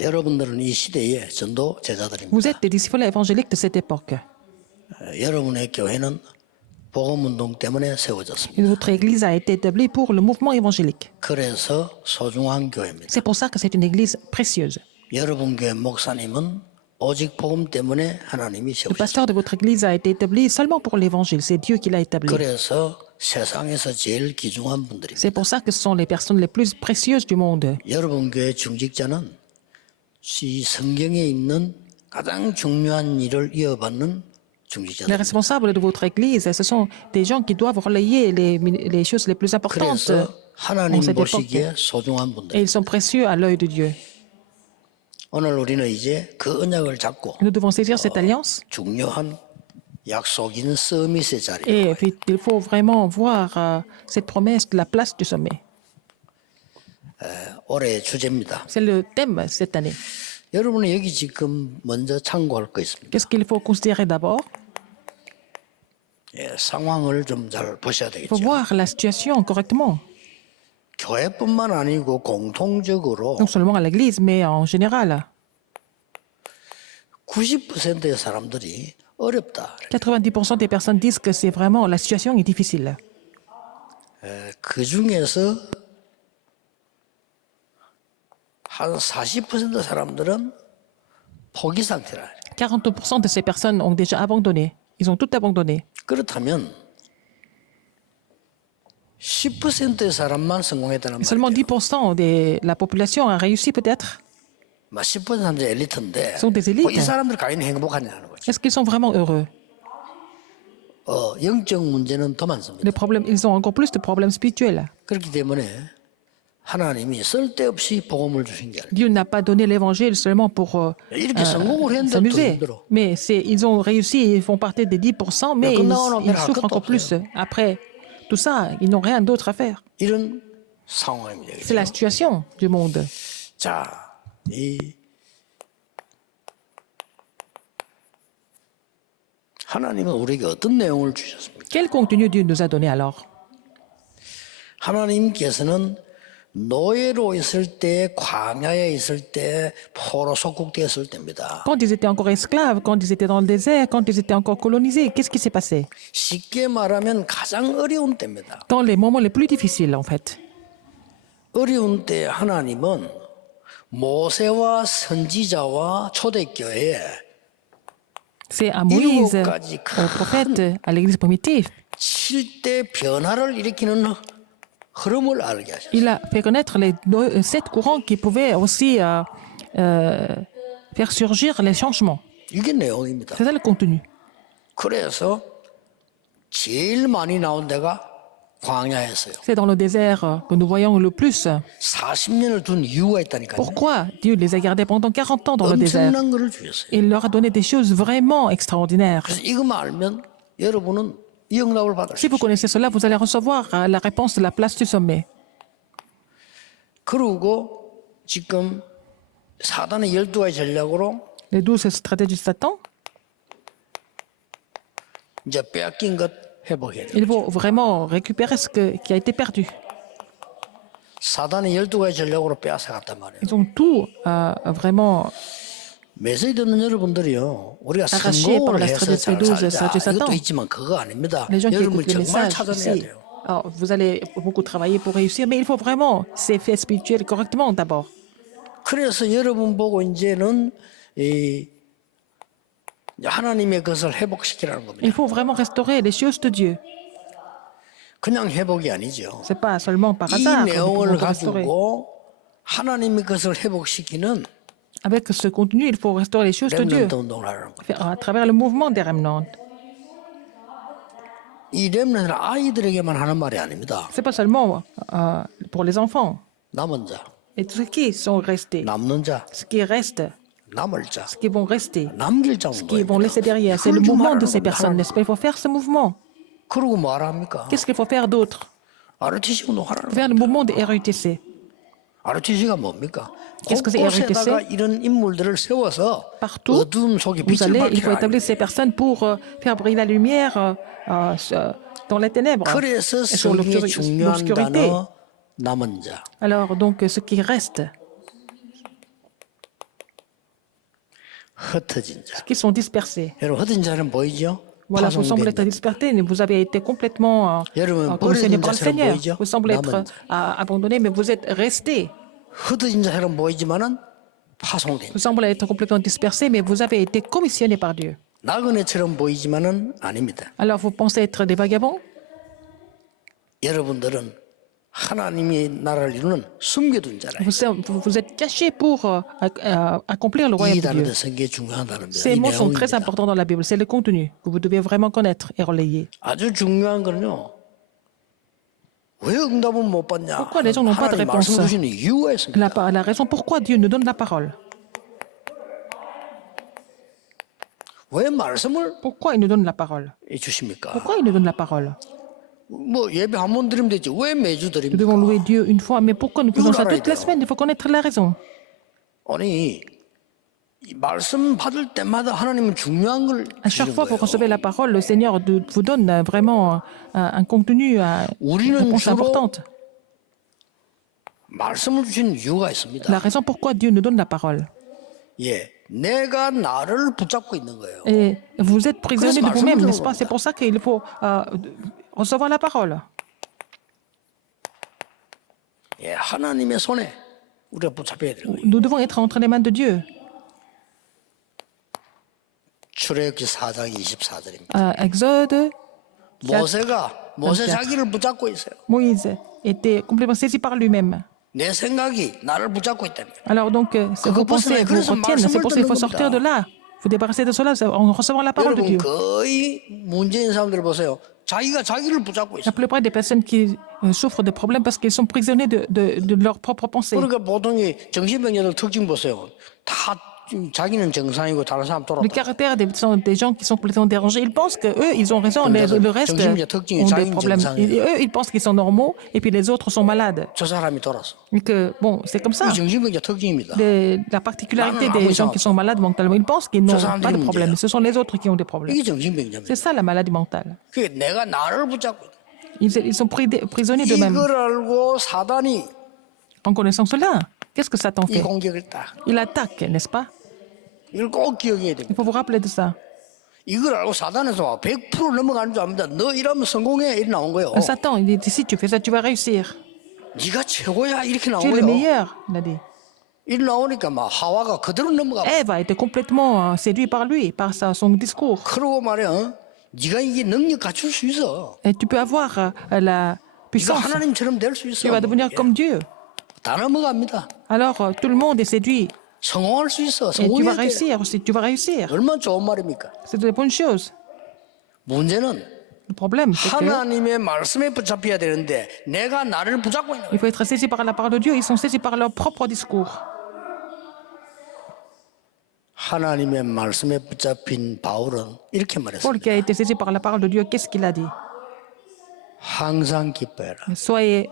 여러분들은 이 시대의 전도 Vous 제자들입니다. êtes des disciples évangéliques de cette époque. 여러분의 교회는 복음운동 때문에 Et 세워졌습니다. votre église a été établie pour le mouvement évangélique. 그래서 소중한 교회입니다. C'est pour ça que c'est une église précieuse. 여러분 교회 목사님은 오직 복음 때문에 하나님이 Le 세우셨습니다. pasteur de votre église a été établi seulement pour l'évangile. C'est Dieu qui l'a établi. 그래서 세상에서 제일 귀중한 분들입니다. C'est pour ça que ce sont les personnes les plus précieuses du monde. 여러분 교회 중직자는 이 성경에 있는 가장 중요한 일을 이어받는 Les 중직자들. responsables de votre église, ce sont des gens qui doivent relayer les choses les plus importantes. 그래서 하나님 cette époque. 보시기에 소중한 Et 분들. ils sont précieux à l'œil de Dieu. 오늘 우리는 이제 그 언약을 잡고 Nous devons saisir cette alliance. 중요한 약속인 서밋의 자리. Et puis, il faut vraiment voir cette promesse de la place du sommet. 올해의 주제입니다. C'est le thème cette année. 여러분은 여기 지금 먼저 참고할 거 있습니다. Qu'est-ce qu'il faut considérer d'abord? 상황을 좀 잘 보셔야 Il faut 되겠죠. voir la situation correctement. 교회뿐만 아니고 공통적으로 Non seulement à l'église, mais en général. 90%의 사람들이 어렵다. 90% des personnes disent que c'est vraiment, la situation est difficile. 그 중에서 한 40% 사람들은 포기 상태라. 40% de ces personnes ont déjà abandonné. Ils ont tout abandonné. 그렇다면 10%의 사람만 성공했다는 Et seulement 말이에요. 10% de la population a réussi peut-être. 10% 사람들이 엘리트인데 sont des élites. 이 사람들 과연 행복하냐는 거죠. Est-ce qu'ils sont vraiment heureux? 영적 문제는 더 많습니다. Les problèmes, ils ont encore plus de problèmes spirituels. 그렇기 때문에 하나님이 쓸데없이 복음을 주신 게 아니에요. Dieu n'a pas donné l'évangile seulement pour 이렇게 성공을 했는데 더 s'amuser. 힘들어. Mais ils ont réussi, ils font partie des 10%, mais ils souffrent encore plus. Après tout ça, ils n'ont rien d'autre à faire. 이런 상황입니다. C'est la situation du monde. 자, 하나님은 우리에게 어떤 내용을 주셨습니까? Quel contenu Dieu nous a donné alors? 하나님께서는 노예로 있을 때, 광야에 있을 때, 포로 속국되었을 때입니다. Quand ils étaient encore esclaves, quand ils étaient dans le désert, quand ils étaient encore colonisés, qu'est-ce qui s'est passé? 쉽게 말하면 가장 어려운 때입니다. Dans les moments les plus difficiles, en fait. 어려운 때 하나님은 모세와 선지자와 초대교회에 C'est à Moïse, 일곱 가지 au prophète, à l'église primitive. 7대 변화를 일으키는 흐름을 알게 하셨어요. Il a fait connaître les 7 courants qui pouvaient aussi faire surgir les changements. 이게 내용입니다. C'est ça le contenu. 그래서 제일 많이 나온 데가 광야였어요. C'est dans le désert que nous voyons le plus. 40년을 둔 이유가 있다니까요. Pourquoi Dieu les a gardés pendant 40 ans dans le désert? 엄청난 거를 주셨어요. Il leur a donné des choses vraiment extraordinaires. 그래서 이것만 알면 여러분은 이 응답을 받을 수 Si vous 있어요. connaissez cela, vous allez recevoir la réponse de la place du sommet. 그리고 지금 사단의 12가지 전략으로 Les 12 stratégies de Satan, 이제 빼앗긴 것 회복해야 돼요. il faut vraiment récupérer qui a été perdu. 사단의 12가지 전략으로 빼앗아 갔단 말이에요. Ils ont tout vraiment 메시지 듣는 여러분들이요. 우리가 arraché par 성공을 la 해서 잘 stratégie 12 살자. stratégies de 이것도 Satan. 있지만 그거 아닙니다. Les gens qui 여러분이 écoutent le 정말 message 찾아내야 ici, 돼요. alors, vous allez beaucoup travailler pour réussir, mais il faut vraiment ces faits spirituels correctement d'abord. 그래서 여러분 보고 이제는 하나님의 것을 회복시키라는 겁니다. Il faut vraiment restaurer les choses de Dieu. 그냥 회복이 아니죠. C'est pas seulement par 이 hasard que nous 내용을 pouvons restaurer. 가지고 하나님의 것을 회복시키는 Avec ce contenu, il faut restaurer les choses de Dieu 렘넌트 운동을 하라는 거예요. à travers le mouvement des remnants. 이 렘넌트는 아이들에게만 하는 말이 아닙니다. C'est pas seulement pour les enfants. 남은 자, Et ceux qui sont restés, 남는 자, ceux qui restent, 남을 자, ceux qui vont rester, 남길 자 ceux qui vont laisser 운동입니다. derrière. C'est le 이걸 좀 mouvement de 하라는 ces 겁니다. personnes, n'est-ce pas? Il faut faire ce mouvement. 그러고 뭐 합니까? Qu'est-ce qu'il faut faire d'autre? ROTC 운동 하라는 거예요. Faire le mouvement des RUTC. ROTC가 뭡니까? Qu'est-ce que c'est 곳곳에다가 ROTC? 이런 인물들을 세워서 Partout, 어두운 속에 vous 빛을 allez, il faut 밝히라. établir ces personnes pour faire briller la lumière dans les ténèbres 그래서 et sur 성경의 중요한 l'obscurité. 단어 남은 자. Alors, donc, ce qui reste, 흩어진 자. qui sont dispersés. 여러분 흩어진 자는 보이죠? Voilà, vous semblez 파송된 être dispersés, mais vous avez été complètement 여러분 commissionné 버려진 par le 자처럼 Seigneur. 보이죠? Vous semblez être 남은 자. abandonnés, mais vous êtes restés. 흩어진 자처럼 보이지만은 파송된 Vous semblez être complètement dispersés, mais vous avez été commissionnés par Dieu. 나그네처럼 보이지만은 아닙니다. Alors vous pensez être des vagabonds? 여러분들은 하나님의 나라를 이루는 숨겨둔 자라. Vous êtes cachés pour accomplir le 이 royaume de 단어도 Dieu. 성경에 중요한 단어입니다. Ces 이 mots sont très 내용입니다. importants dans la Bible. C'est le contenu que vous devez vraiment connaître et relayer. 아주 중요한 거는요. 왜 응답은 못 받냐? Pourquoi les gens n'ont pas de 하나님 réponse? 말씀 주시는 이유가 있습니다. La raison pourquoi Dieu nous donne la parole. 왜 말씀을 Pourquoi il nous donne la parole? 주십니까? Pourquoi il nous donne la parole? 뭐 예배 한 번 드리면 되지 왜 매주 Nous devons 드립니까? louer Dieu une fois, mais pourquoi nous faisons ça toutes les semaines? Il faut connaître la raison. 아니 이 말씀 받을 때마다 하나님은 중요한 걸 À chaque 주시는 fois que vous 거예요. recevez la parole, le Seigneur vous donne vraiment un contenu, une 우리는 réponse 주로 importante. 말씀을 주신 이유가 있습니다. La raison pourquoi Dieu nous donne la parole. 예, 내가 나를 붙잡고 있는 거예요. Et vous êtes prisonnier de 그래서 vous-même, 말씀을 n'est-ce pas? 들어봅니다. C'est pour ça qu'il faut recevoir la parole. 예, 하나님의 손에 우리가 붙잡혀야 되는 거예요. Nous devons être entre les mains de Dieu. 출애굽기 4장 24절입니다. Exode, 모세 24. 자기를 붙잡고 있어요. Moïse était complètement saisi par lui-même. 내 생각이 나를 붙잡고 있다는 거예요. Alors donc, vos pensées vous retiennent. C'est pour ça qu'il faut sortir de là. Vous débarrasser de cela en recevant la parole de 여러분 Dieu. 거의 문제인 사람들 보세요. 자기가 자기를 붙잡고 La 있어요. plupart des personnes qui souffrent de problèmes parce qu'ils sont prisonniers de leurs propres pensées. 그러니까 보통 이 정신병자들 특징 보세요. 다 자기는 정상이고 다른 사람 Le 돌아다. caractère des gens qui sont complètement dérangés, ils pensent qu'eux, ils ont raison, le reste ont des problèmes. Et eux, ils pensent qu'ils sont normaux, et puis les autres sont malades. 저 사람이 돌아서. Et que, bon, c'est comme ça. 이 정신병자 특징입니다. La particularité des gens qui sont malades mentalement, ils pensent qu'ils n'ont pas de problème. Ce sont les autres qui ont des problèmes. 이게 정신병자입니다. C'est ça la maladie mentale. 그게 내가 나를 붙잡고 있다. Ils sont prisonniers d'eux-mêmes. 이걸 알고 사단이 En connaissant cela, qu'est-ce que Satan 이 fait? 공격을 딱 Il attaque, n'est-ce pas? 이걸 꼭 기억해야 Il 됩니다. faut vous rappeler de ça. 이걸 알고 사단에서 100% 넘어가는 줄 압니다. 너 이러면 성공해 이렇게 나온 거예요. Satan, il dit, si tu fais ça, tu vas réussir. 네가 최고야 이렇게 나온 Tu es le 거예요. meilleur, il a dit. 이렇게 나오니까 막 하와가 그대로 넘어가. Ève a été complètement séduite par lui, par son discours. 그러고 말이야. 네가 이게 능력 갖출 수 있어. Et tu peux avoir la 네가 puissance. 하나님처럼 될 수 Tu 있어. vas devenir comme Dieu. 다 넘어갑니다. Alors, tout le monde est séduit. 성공할 수 있어. Et tu vas 성공해야 돼. réussir aussi. Tu vas réussir. 얼마나 좋은 말입니까? C'est de bonnes choses. 문제는 Le problème, c'est que 하나님의 말씀에 붙잡혀야 되는데 내가 나를 붙잡고 있는 거야. il faut être saisi par la parole de Dieu. Ils sont saisis par leur propre discours. 하나님의 말씀에 붙잡힌 바울은 이렇게 Paul, 말했습니다. qui a été saisi par la parole de Dieu, qu'est-ce qu'il a dit? 항상 기뻐해라. Soyez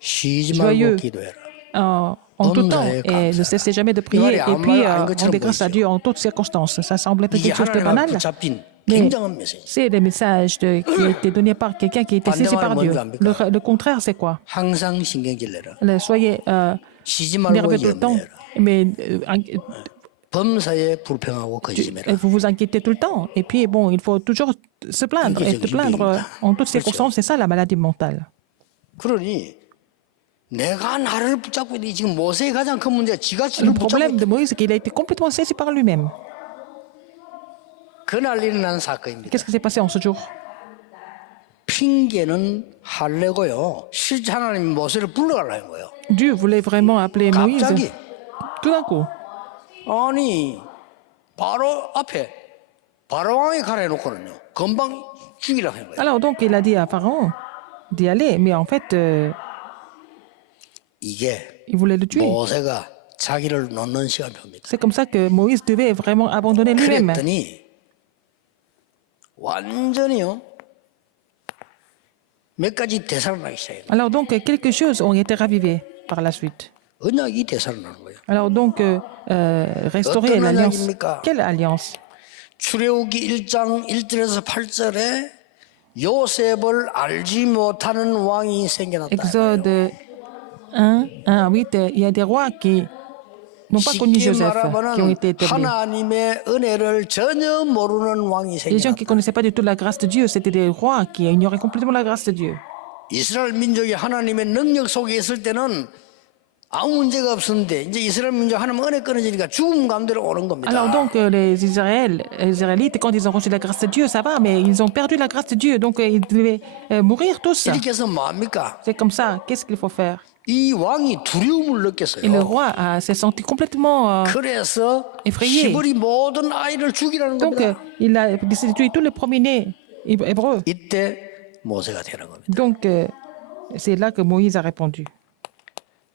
쉬지 joyeux 말고 기도해라. en tout temps et ne cessez jamais de prier. Et puis, rendez grâce à Dieu en toutes circonstances. Ça semble être 이게 quelque chose de 하나님과 banal. 붙잡힌 Mais 굉장한 메시지. c'est le message qui a été donné par quelqu'un qui a été saisi par Dieu. Le contraire, c'est quoi? 항상 신경질 내라. Soyez 쉬지 말고 nerveux tout le temps, 염려해라. mais 범사에 불평하고 근심해라. vous vous inquiétez tout le temps. Et puis, bon, il faut toujours se plaindre et te plaindre en toutes circonstances. C'est ça la maladie mentale. 그러니 내가 나를 붙잡고 있는 지금 모세의 가장 큰 문제가 지가 Le 지를 붙잡고 problème 있다. de Moïse, c'est qu'il a été complètement saisi par lui-même. 그날 일어난 사건입니다. Qu'est-ce qui s'est passé en ce jour? 핑계는 할래고요. 실제 하나님이 모세를 불러가려는 거예요. Dieu voulait vraiment appeler Moïse 갑자기 tout d'un coup. 아니 바로 앞에 바로왕이 가라 해놓고는요. 금방 죽이라 하는 거예요. Alors donc, il a dit à Pharaon d'y aller, mais en fait, 이게 il voulait le tuer. 모세가 자기를 놓는 시간표입니다. C'est comme ça que Moïse devait vraiment abandonner lui-même. 그랬더니 완전히요. 몇 가지 되살아나기 시작해요. Alors donc, quelque chose ont été ravivées par la suite. 언약이 되살아나는 거예요. Alors donc, restaurer 어떤 l'alliance. 언약입니까? Quelle alliance? 출애굽기 1장 1절에서 8절에 요셉을 알지 못하는 왕이 생겨났다. Exode 1, 1 à 8, il y a des rois qui n'ont pas connu 쉽게 Joseph, qui ont été 말하면은 établis. 하나님의 은혜를 전혀 모르는 왕이 Les gens 생겨났다. qui ne connaissaient pas du tout la grâce de Dieu, c'était des rois qui ignoraient complètement la grâce de Dieu. 이스라엘 민족이 하나님의 능력 속에 있을 때는 아무 문제가 없었는데 이제 이스라엘 민족 하나님 은혜 끊어지니까 죽음 가운데로 오는 겁니다. Alors donc, les Israélites, quand ils ont reçu la grâce de Dieu, ça va, mais ils ont perdu la grâce de Dieu, donc ils devaient mourir tous. 이렇게 해서 뭐합니까? C'est comme ça. Qu'est-ce qu'il faut faire? 이 왕이 두려움을 느꼈어요. Et le roi s'est senti complètement 그래서 effrayé. 히브리 모든 아이를 죽이라는 Donc, 겁니다. il a décidé de tuer tous les premiers-nés hébreux. 이때 모세가 되는 겁니다. Donc, c'est là que Moïse a répondu.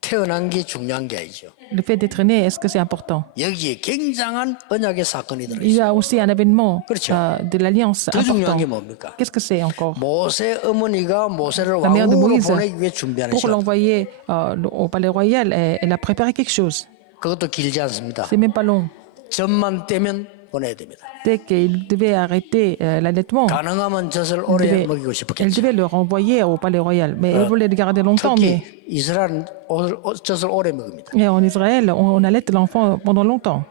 태어난 게 중요한 게 아니죠. Le fait d'être né, est-ce que c'est important? 여기에 굉장한 언약의 사건이 Il y 들어있어요. a aussi un événement 그렇죠. de l'alliance 더 중요한 important. 게 뭡니까? Qu'est-ce que c'est encore? 모세 어머니가 모세를 La mère de 왕으로 Moïse, 보내기 위해 준비하는 pour 시간. l'envoyer au palais royal, elle a préparé quelque chose. 그것도 길지 않습니다. C'est même pas long. 젖만 떼면 보내야 됩니다. Dès qu'il devait arrêter l'allaitement, 가능하면 젖을 오래 먹이고 elle 싶었겠죠. devait le renvoyer au palais royal. Mais elle voulait le garder longtemps. Mais 특히 이스라엘은 젖을 오래 먹습니다. et en Israël, on allaite l'enfant pendant longtemps.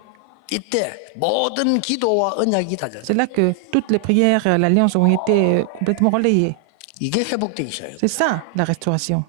이때 모든 기도와 언약이 다져요. C'est là que toutes les prières, l'alliance ont été complètement relayées. 이게 회복되기 시작해요. C'est ça, la restauration.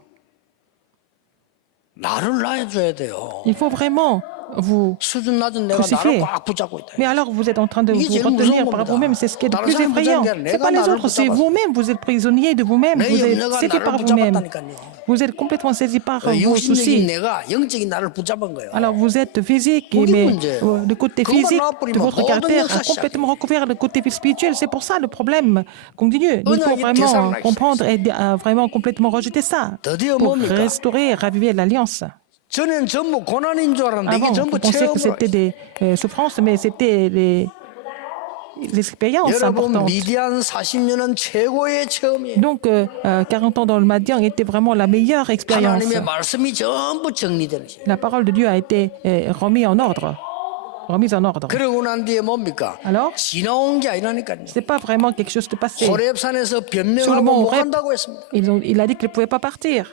나를 낳아줘야 돼요. Il faut vraiment vous 수준 낮은 내가 crucifier. 나를 꽉 붙잡고 있다. Mais alors, vous êtes en train de 이게 vous 제일 retenir 무서운 par 겁니다. vous-même. C'est ce qui est le 다른 plus 사람 effrayant. 붙잡는 게 아니라 C'est pas 내가 les 나를 autres, c'est 붙잡았어. vous-même. Vous êtes prisonnier de vous-même. 내 Vous êtes 염려가 saisi 나를 par vous-même. 붙잡았다니까요. Vous êtes complètement saisi par vos 육신적인 soucis. 내가 영적인 나를 붙잡은 거예요. Alors, vous êtes physique, 그게 mais 문제예요. le côté 그것만 physique 나와버리면 de votre 모든 caractère a 역사 complètement recouvert le côté spirituel. C'est pour ça le problème continue. Il faut 언약이 vraiment 되살아나기 comprendre et vraiment complètement rejeter ça 드디어 pour 뭡니까? restaurer, raviver l'alliance. 전엔 전부 고난인 줄 알았는데 이게 Avant, 전부 on pensait que 체험으로 c'était des souffrances, mais c'était les expériences 여러분 importantes. 미디안 40년은 최고의 체험이에요. Donc, 40 ans dans le Madian était vraiment la meilleure expérience. 하나님의 말씀이 전부 정리되는 거예요. La parole de Dieu a été remise en ordre. Remise en ordre. 그러고 난 뒤에 뭡니까? Alors, 지나온 게 아니라니까요. c'est pas vraiment quelque chose de passé. 호렙산에서 Sur le 변명하고 mont 못 Horeb, 간다고 했습니다. il a dit qu'il ne pouvait pas partir.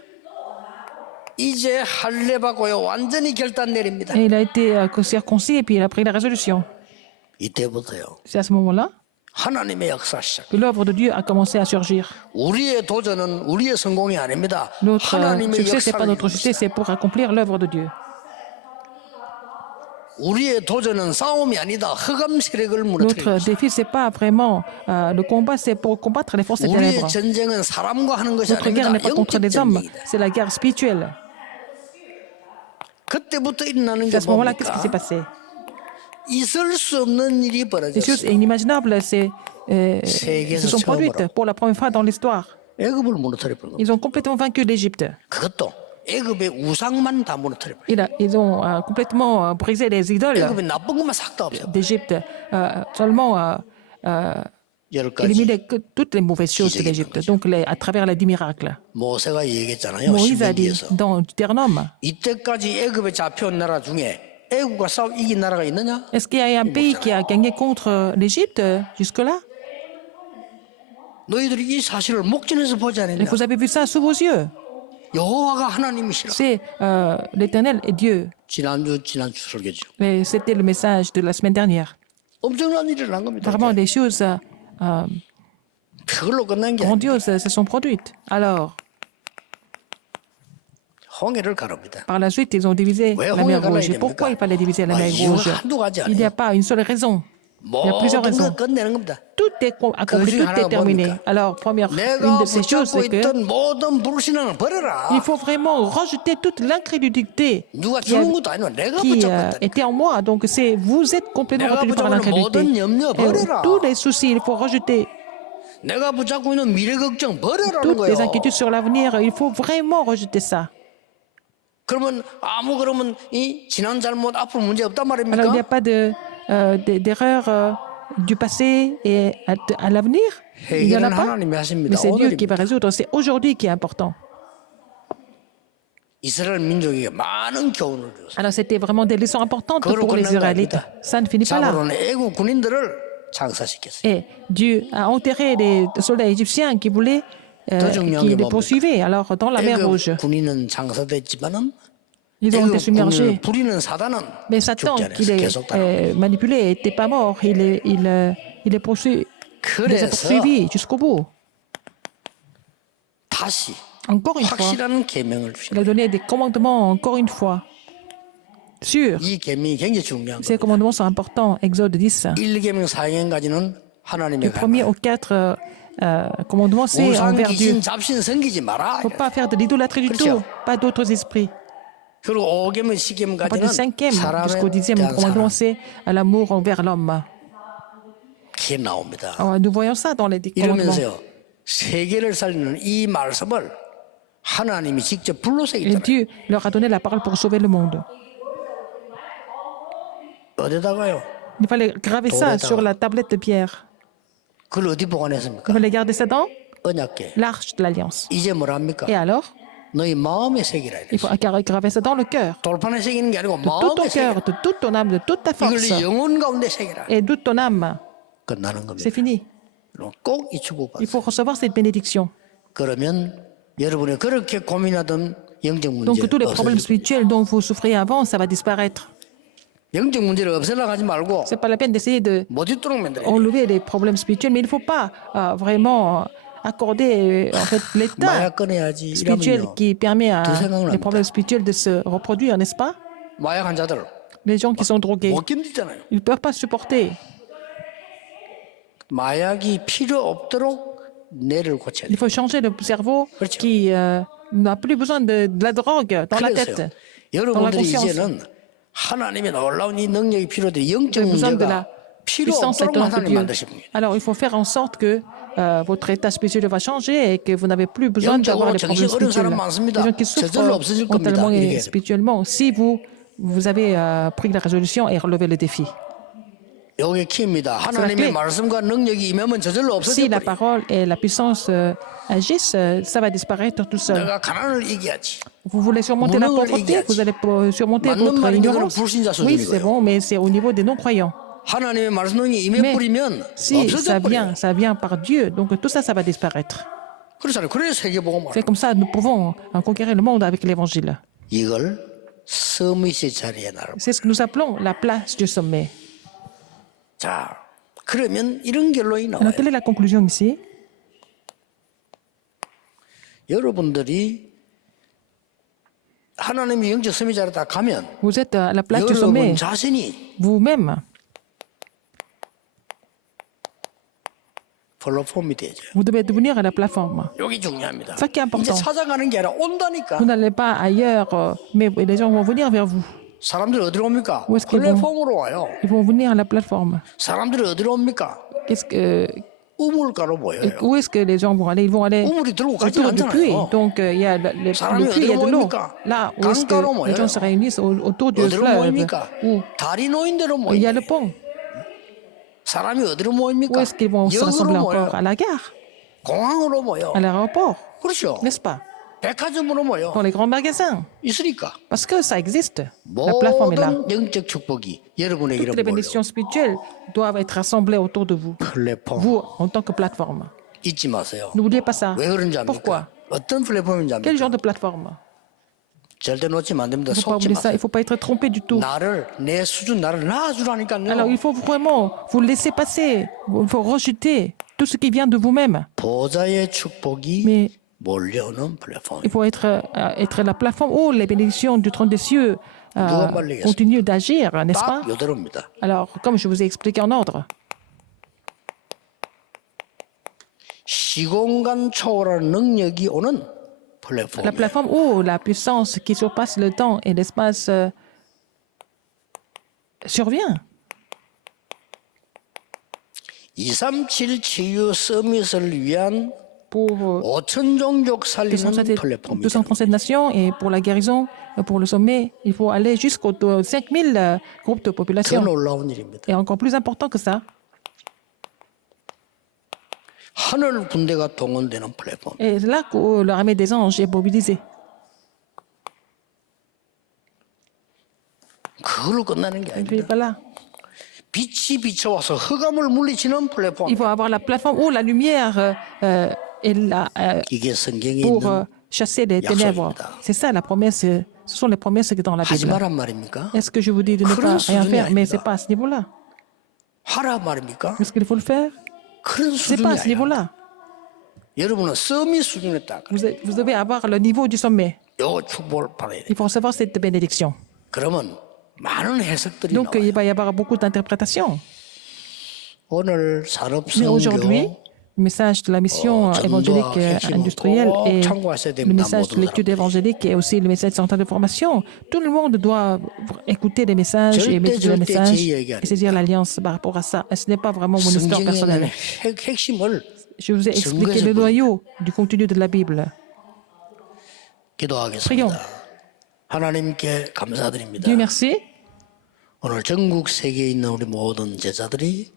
이제 할례받고요 완전히 결단 내립니다. Et il a été circoncis et puis il a pris la résolution. 이때부터요 C'est à ce moment-là 하나님의 역사 시작. que l'œuvre de Dieu a commencé à surgir. 우리의 도전은 우리의 성공이 아닙니다. Notre 하나님의 succès, c'est pas 역사를 notre succès, c'est pour accomplir l'œuvre de Dieu. 우리의 도전은 싸움이 아니다. 흑암 세력을 무너뜨리는 Notre défi, c'est pas vraiment le combat, c'est pour combattre les forces des 우리의 ténèbres. 전쟁은 사람과 하는 것이 Notre guerre 아닙니다. n'est pas contre 영적 des hommes, 전쟁이다. c'est la guerre spirituelle. 그때부터 일어나는 C'est 게 à ce moment-là, qu'est-ce qui s'est 뭡니까? passé? 있을 수 없는 일이 Des choses 벌어졌어요. inimaginables 세계에서 se sont produites 처음으로. pour la première fois dans l'histoire. 애굽을 무너뜨려 버린 겁니다. Ils ont complètement vaincu l'Égypte. 그것도 애굽의 우상만 다 무너뜨려 버린 Ils ont complètement brisé les 거예요. idoles 애굽에 나쁜 것만 싹 다 없애요. d'Égypte, seulement 열 가지 éliminer toutes les mauvaises choses de l'Égypte, donc à travers les 10 miracles. 모세가 얘기했잖아요. Moïse a dit 신명기에서 dans Deutéronome, 이때까지 애굽에 잡혀온 나라 중에 애굽과 싸워 이긴 나라가 있느냐? est-ce qu'il y a un pays qui a gagné contre l'Égypte jusque-là? 너희들이 이 사실을 목전에서 보지 Et 않았냐? vous avez vu ça sous vos yeux. 여호와가 하나님이시라. C'est l'Éternel et Dieu. 지난주 설교죠. Et c'était le message de la semaine dernière. 엄청난 일이 일어난 겁니다. Vraiment, des choses 그걸로 끝난 게 아니에요. grandioses se sont produites. Alors, 홍해를 가릅니다. par la suite, ils ont divisé 왜 la mer 홍해가 Rouge. 나야 Et pourquoi 됩니까? il fallait diviser la mer 이유가 Rouge? 한두 가지 Il n'y 아니에요. a pas une seule raison. Il y a plusieurs 모든 raisons. 걸 끝내는 겁니다. Tout est accompli, 중에 tout est 하나가 terminé. 뭡니까? Alors, une 내가 de ces choses, 붙잡고 c'est que 있던 모든 불신앙을 버려라. il faut vraiment rejeter toute l'incrédulité 누가 qui, a- 죽은 것도 아니고 내가 qui, 붙잡고 있다. était en moi. Donc, vous êtes complètement 내가 retenu par 붙잡고 있는 l'incrédulité. 모든 염려 Et 버려라. tous les soucis, il faut rejeter. 내가 붙잡고 있는 미래 걱정 버려라는 Toutes les 거예요. inquiétudes sur l'avenir, il faut vraiment rejeter ça. 그러면 그러면 이 지난 잘못 앞으로 문제 없단 Alors, il n'y a 말입니까? pas d'erreur du passé et à l'avenir. Il n'y en a 해결은 pas. 하나님이 하십니다. Mais c'est Dieu qui va 오늘입니다. résoudre. C'est aujourd'hui qui est important. 이스라엘 민족에게 많은 교훈을 줬어요. Alors, c'était vraiment des leçons importantes 그걸로 pour les 끝난 거 Israélites. 아닙니다. Ça ne finit pas là. 잡으러는 애국 군인들을 장사시켰어요. Et Dieu a enterré les soldats égyptiens qui 더 중요한 게 les 뭡니까? poursuivaient alors dans la mer Rouge. 애국 군인은 장사됐지만은 Ils ont été submergés. 부리는 사단은 Mais Satan, 죽지 qu'il 않았어. est 계속 따라. manipulé, n'était pas mort. Il est poursuivi, il les a 그래서 poursuivis jusqu'au bout. 다시 Encore une fois, 확실한 계명을 il 주시고 a donné des commandements, encore une fois. Sûr, 이 계명이 굉장히 중요한 ces 겁니다. commandements sont importants. Exode 10. 1계명 4계명까지는 ha나님의 Le premier aux 4 commandements, c'est 우상 envers Dieu. 귀신 잡신 섬기지 마라. Il ne faut pas faire de l'idolâtrie du 그렇죠. tout, pas d'autres esprits. 그리고 5계명 À partir du 5e 10계명까지는 jusqu'au 10e 사람에 대한 commandement, 사랑. c'est à l'amour envers l'homme. 그게 나옵니다. Alors, nous voyons ça dans les 10 commandements. 이러면서요. 세계를 살리는 이 말씀을 하나님이 직접 불러서 Et 있잖아요. Dieu leur a donné la parole pour sauver le monde. 어디다가요? Il fallait graver ça sur la tablette de pierre. 그걸 어디 Il 보관했습니까? fallait garder ça dans 언약궤. l'arche de l'alliance. 이제 뭐랍니까? Et alors, 너희 마음의 세계라 il faut 이랬어요. graver ça dans le cœur. 돌판에 새기는 게 아니고 De tout ton 마음의 세계라. cœur, de toute ton âme, de toute ta 이걸 force. 네 영혼 가운데 새기라. Et de ton âme. 끝나는 겁니다. C'est fini. 꼭 이 축복 Il 받으세요. faut recevoir cette bénédiction. 그러면 여러분이 그렇게 고민하던 영적 문제 Donc tous les problèmes 없어질 겁니다. spirituels dont vous souffriez avant, ça va disparaître. 영적 문제를 없애려고 하지 말고 C'est pas la peine d'essayer de 못 있도록 만들어야 돼요. enlever les problèmes spirituels, mais il ne faut pas vraiment accorder en fait l'état 마약 꺼내야지 spirituel 이러면요. qui permet à 두 생각을 les 합니다. problèmes spirituels de se reproduire, n'est-ce pas? 마약 환자들 Les gens qui sont drogués, 못 견디잖아요. ils ne peuvent pas supporter. 마약이 필요 없도록 뇌를 고쳐야 Il 돼요. faut changer le cerveau 그렇죠. qui n'a plus besoin de la drogue dans la tête, 그래서요. dans la 여러분들이 conscience. 이제는 하나님의 놀라운 이 능력이 필요돼 Vous 영적 avez besoin de 문제가 la 필요 puissance 없도록 étonnante de 하나님 Dieu. 만드십니다. Alors il faut faire en sorte que votre état spirituel va changer et que vous n'avez plus besoin d'avoir 영적으로 les problèmes 정신 어려운 spirituels. 사람 많습니다. Les gens qui souffrent 저절로 없어질 겁니다. mentalement 이렇게 et 해야 돼요. spirituellement, si vous avez pris la résolution et relevé le défi. 요게 키입니다. 하나님의 clé. 말씀과 능력이 임하면 저절로 Si 없어질 la 거예요. parole et la puissance agissent, ça va disparaître tout seul. 내가 가난을 이겨야지. Vous voulez surmonter la 무능을 pauvreté, 이겨야지. vous allez surmonter 맞는 votre 말인데 ignorance. 그건 불신자 Oui, 수준이고요. c'est bon, mais c'est au niveau des non-croyants. 하나님의 말씀이 Mais 임해버리면 si ça 없어져 버려요. vient par Dieu, donc tout ça, ça va disparaître. 그렇잖아요. 그래서 세계복음을 C'est comme ça nous pouvons conquérir le monde avec l'évangile. 이걸 서밋의 자리에 나를. C'est ce que nous appelons la place du sommet. 자, 그러면 이런 결론이 Alors, 나와요. quelle est la conclusion ici? 여러분들이 하나님의 영적 서밋 자리에 딱 가면 Vous êtes à la place du 여러분 sommet 자신이 vous-même. 플랫폼이 되죠. Vous devez devenir à la plateforme. 여기 중요합니다. Ça qui est important. 이제 찾아가는 게 아니라 온다니까. Vous n'allez pas ailleurs, mais les gens vont venir vers vous. 사람들이 어디로 옵니까? Où est-ce qu'ils vont? 플랫폼으로 와요. Ils vont venir à la plateforme. 사람들이 어디로 옵니까? Où 우물가로 모여요. est-ce que les gens vont aller? Ils vont aller 우물이 들고 가지 autour du puits. 않잖아요. Donc, il y a le 사람이 puits, il y a de l'eau. 모입니까? Là où est-ce 강가로 que les 모여요. gens se réunissent autour du 어디로 fleuve? 모입니까? Où 다리 놓인 데로 il y a 모여요. le pont. 사람이 어디로 Où 모입니까? est-ce qu'ils vont se 역으로 rassembler 모여요. encore? À la gare, 공항으로 모여. à l'aéroport, 그렇죠. n'est-ce pas? 백화점으로 모여. Dans les grands magasins. 있으니까 Parce que ça existe. La plateforme est là. 모든 영적 축복이 여러분에게 Toutes les 몰려. bénédictions spirituelles doivent être rassemblées autour de vous. 플랫폼 Vous, en tant que plateforme. 잊지 마세요. N'oubliez pas ça. 왜 그런지 Pourquoi? 압니까? 어떤 플랫폼인지 Quel genre 압니까? de plateforme? 절대 놓치면 안 됩니다. Il ne faut pas 속지 oublier ça. Il 마세요. ne faut pas être trompé du tout. 나를 내 수준 나를 낳아주라니까요. Alors, il faut vraiment vous laisser passer. Il faut rejeter tout ce qui vient de vous-même. 보좌의 축복이 Mais 몰려오는 플랫폼. il faut être la plateforme où les bénédictions du trône des cieux continuent d'agir, n'est-ce pas? 딱 이대로입니다. Alors, comme je vous ai expliqué en ordre, 시공간 초월한 능력이 오는 플랫폼. la plateforme où la puissance qui surpasse le temps et l'espace survient. 237 치유 서밋을 위한 Pour 5천 종족 살리는 237 플랫폼입니다. 237 nations et pour la guérison, pour le sommet, il faut aller jusqu'aux 5000 groupes de 더 population. 놀라운 일입니다. Et encore plus important que ça, 하늘 군대가 동원되는 플랫폼. et c'est là que l'armée des anges est mobilisée. 그걸로 끝나는 게 Et puis 아닙니다. voilà. 빛이 비춰와서 흑암을 물리치는 플랫폼. Il faut avoir la plateforme où la lumière est là 이게 성경에 pour 있는 chasser les ténèbres. 약속입니다. C'est ça la promesse Ce sont les promesses qui sont dans la 하지 Bible. 말란 말입니까? Est-ce que je vous dis de ne 그런 pas rien 수준이 faire? Mais ce 아닙니다. n'est pas à ce niveau-là. 하라 말입니까? Est-ce qu'il faut le faire? 그런 Ce n'est 수준이 pas à ce 아니라 niveau-là. 여러분은 서밋 수준에 딱 Vous devez avoir le niveau du sommet. 요 축복을 받아야 돼요. Il faut recevoir cette bénédiction. 그러면 많은 해석들이 Donc, 나와요. il va y avoir beaucoup d'interprétations. 오늘 Mais 산업선교 aujourd'hui, le message de la mission évangélique industrielle et le message de l'étude évangélique et aussi le message central de formation, tout le monde doit écouter les messages et méditer les messages et saisir l'alliance par rapport à ça. Et ce n'est pas vraiment mon histoire 성경에 있는 personnelle. 핵심을 Je vous ai expliqué le noyau du contenu de la Bible. 기도하겠습니다. 하나님께 감사드립니다. Dieu merci. 오늘 전국 세계에 있는 우리 모든 제자들이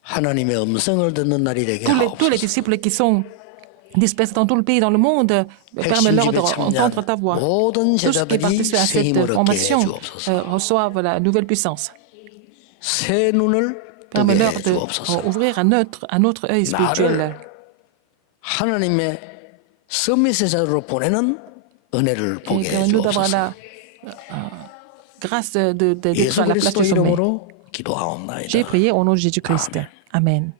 하나님의 음성을 듣는 날이 되게 Tous les 하옵소서. disciples qui sont dispersés dans tout le pays, dans le monde, permets-leur d'entendre ta voix. 모든 Tous qui 제자들이 participent à 새 cette 힘을 얻게 formation 해주옵소서. reçoivent la nouvelle puissance. 새 눈을 뜨게 Permets-leur 해주옵소서. d'ouvrir un autre œil spirituel. 하나님의 서밋의 자로 보내는 은혜를 보게 Et nous d'avoir 해주옵소서. la grâce d'être 예수 à la place 그리스도 du sommet. 이름으로 기도하옵나이다. J'ai prié au nom de Jésus-Christ. Amen.